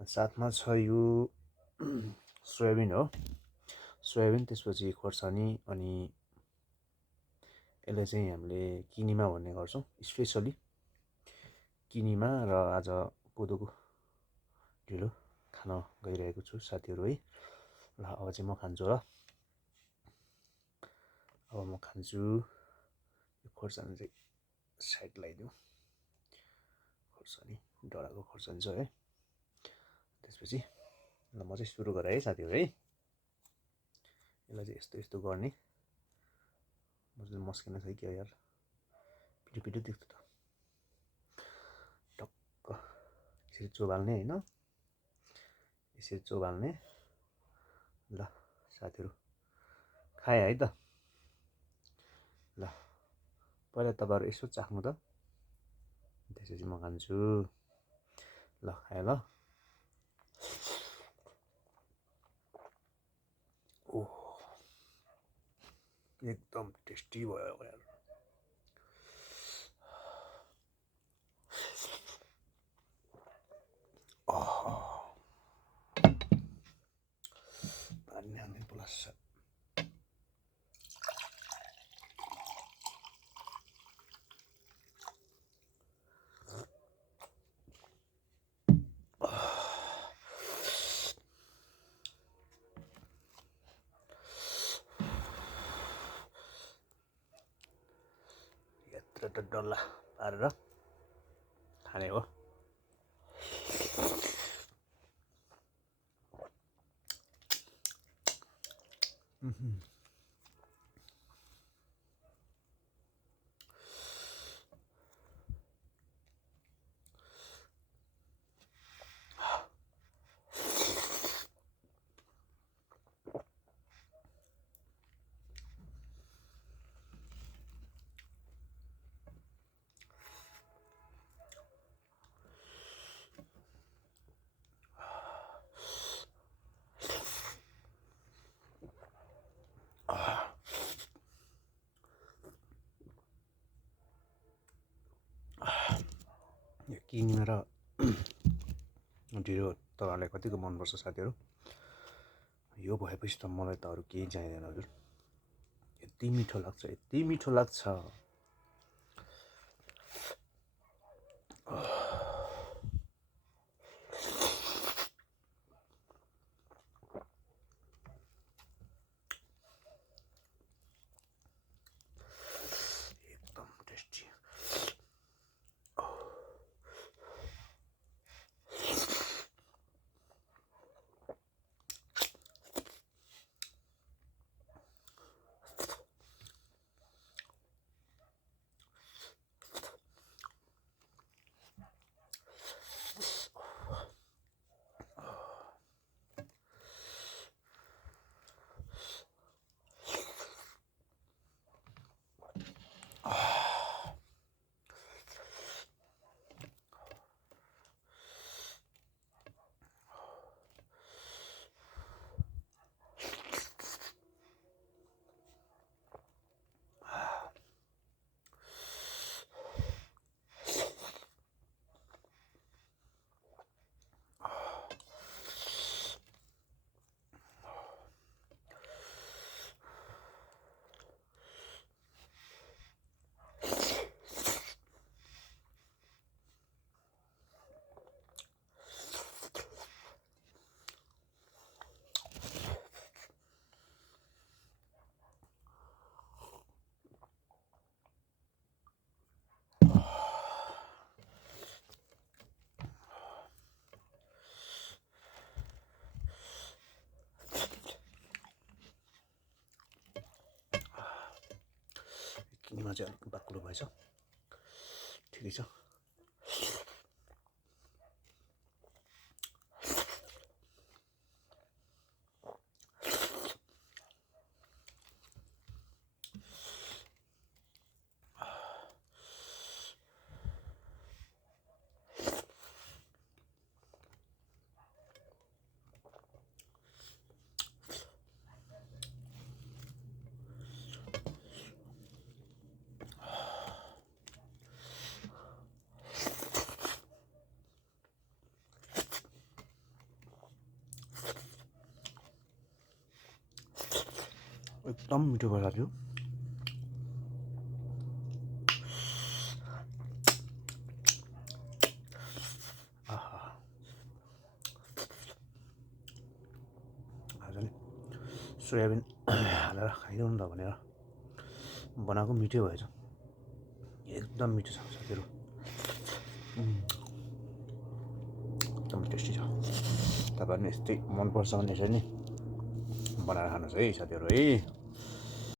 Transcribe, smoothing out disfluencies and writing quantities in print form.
साथमा छ यो सोयाबिन हो। सोयाबिन त्यसपछि खोर्सानी अनि यसलाई चाहिँ हामीले किनिमा भन्ने गर्छौँ, स्पेसली किनिमा। र आज कोदोको ढिँडो खान गइरहेको छु साथीहरू है। ल अब चाहिँ म खान्छु ल। अब म खान्छु। यो खोर्सानी चाहिँ साइड लगाइदिउँ। खोर्सानी डढाएको खोर्सानी छ है। त्यसपछि ल म चाहिँ सुरु गरेँ है साथीहरू है। यसलाई चाहिँ यस्तो यस्तो गर्ने। मजाले मस्किन छ कि यार, पिरो पिरो देख्छ त। टक्क यसरी चोबाल्ने होइन, यसरी चोबाल्ने। ल साथीहरू खाएँ है त। ल पहिला तपाईँहरू यसो चाख्नु त, त्यसपछि म खान्छु। ल खाएँ ल। ओह एकदम टेस्टी भयो यार। पानी हाल्ने प्लस यत्र त डल्ला पारेर खाने हो। यो किनिमा र ढिँडो तपाईँहरूलाई कतिको मनपर्छ साथीहरू? यो भएपछि त मलाई त अरू केही चाहिँदैन हजुर। यति मिठो लाग्छ, यति मिठो लाग्छ। एकदम टेस्टी। किनिमा चाहिँ अलिक बाक्लो भएछ, ठिकै छ। एकदम मिठो भयो साथीहरू। आज नि सोयाबिन हालेर खाइदिउँ न त भनेर बनाएको मिठै भएछ, एकदम मिठो छ साथीहरू, एकदम टेस्टी छ। तपाईँहरू पनि यस्तै मनपर्छ भने यसरी नै बनाएर खानुहोस् है साथीहरू है।